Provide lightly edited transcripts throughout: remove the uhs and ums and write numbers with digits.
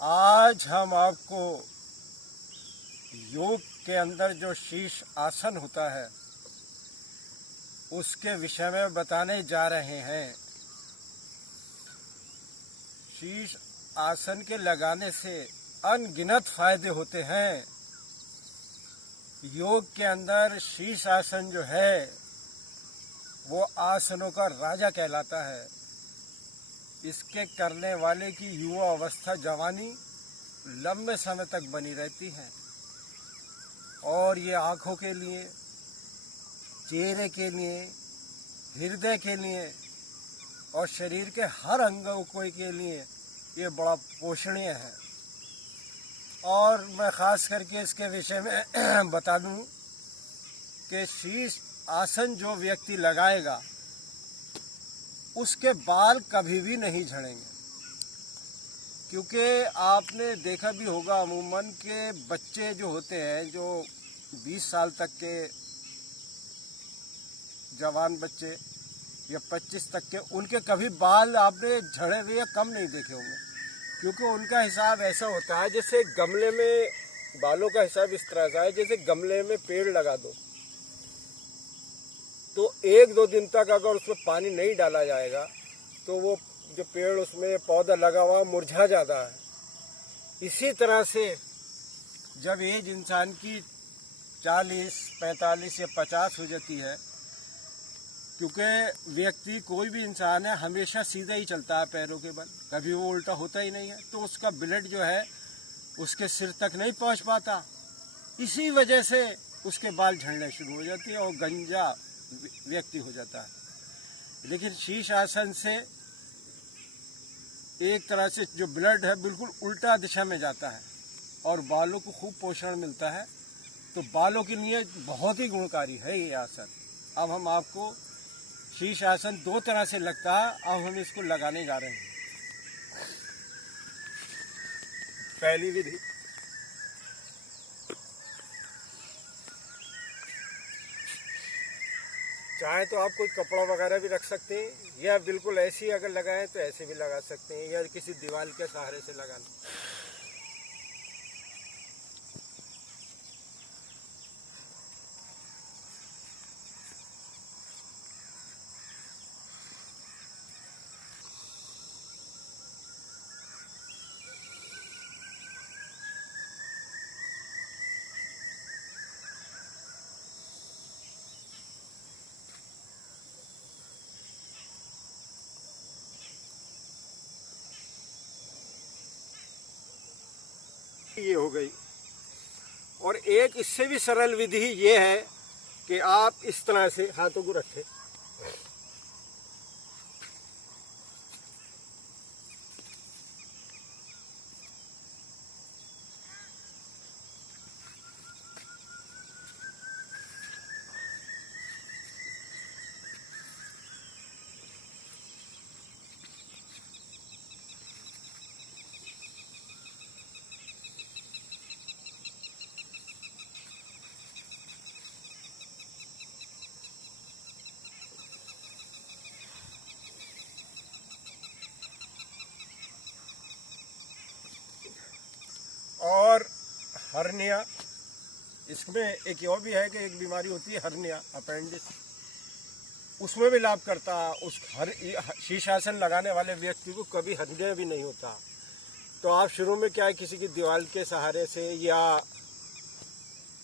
आज हम आपको योग के अंदर जो शीश आसन होता है उसके विषय में बताने जा रहे हैं। शीश आसन के लगाने से अनगिनत फायदे होते हैं। योग के अंदर शीश आसन जो है वो आसनों का राजा कहलाता है। इसके करने वाले की युवा अवस्था जवानी लंबे समय तक बनी रहती है और ये आँखों के लिए, चेहरे के लिए, हृदय के लिए और शरीर के हर अंगों के लिए ये बड़ा पोषणीय है। और मैं ख़ास करके इसके विषय में बता दूं कि शीश आसन जो व्यक्ति लगाएगा उसके बाल कभी भी नहीं झड़ेंगे, क्योंकि आपने देखा भी होगा अमूमन के बच्चे जो होते हैं, जो 20 साल तक के जवान बच्चे या 25 तक के, उनके कभी बाल आपने झड़े हुए या कम नहीं देखे होंगे, क्योंकि उनका हिसाब ऐसा होता है जैसे गमले में बालों का हिसाब इस तरह का है, जैसे गमले में पेड़ लगा दो तो 1-2 दिन तक अगर उसमें पानी नहीं डाला जाएगा तो वो जो पेड़ उसमें पौधा लगा हुआ मुरझा जाता है। इसी तरह से जब एज इंसान की 40, 45 या 50 हो जाती है, क्योंकि व्यक्ति कोई भी इंसान है हमेशा सीधा ही चलता है पैरों के बल, कभी वो उल्टा होता ही नहीं है, तो उसका ब्लड जो है उसके सिर तक नहीं पहुंच पाता। इसी वजह से उसके बाल झड़ने शुरू हो जाते हैं और गंजा व्यक्ति हो जाता है। लेकिन शीश आसन से एक तरह से जो ब्लड है बिल्कुल उल्टा दिशा में जाता है और बालों को खूब पोषण मिलता है, तो बालों के लिए बहुत ही गुणकारी है ये आसन। अब हम आपको शीश आसन 2 तरह से लगता है, अब हम इसको लगाने जा रहे हैं। पहली विधि, चाहे तो आप कोई कपड़ा वगैरह भी रख सकते हैं या बिल्कुल ऐसे ही अगर लगाएं तो ऐसे भी लगा सकते हैं या किसी दीवार के सहारे से लगा लें। ये हो गई। और एक इससे भी सरल विधि ये है कि आप इस तरह से हाथों को रखें, और हर्निया, इसमें एक और भी है कि एक बीमारी होती है हर्निया, अपेंडिक्स, उसमें भी लाभ करता है। उस शीर्षासन लगाने वाले व्यक्ति को कभी हर्निया भी नहीं होता। तो आप शुरू में क्या है, किसी की दीवार के सहारे से या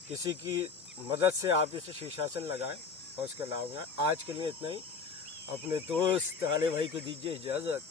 किसी की मदद से आप इसे शीर्षासन लगाएं और उसका लाभ होगा। आज के लिए इतना ही। अपने दोस्त आले भाई को दीजिए इजाज़त।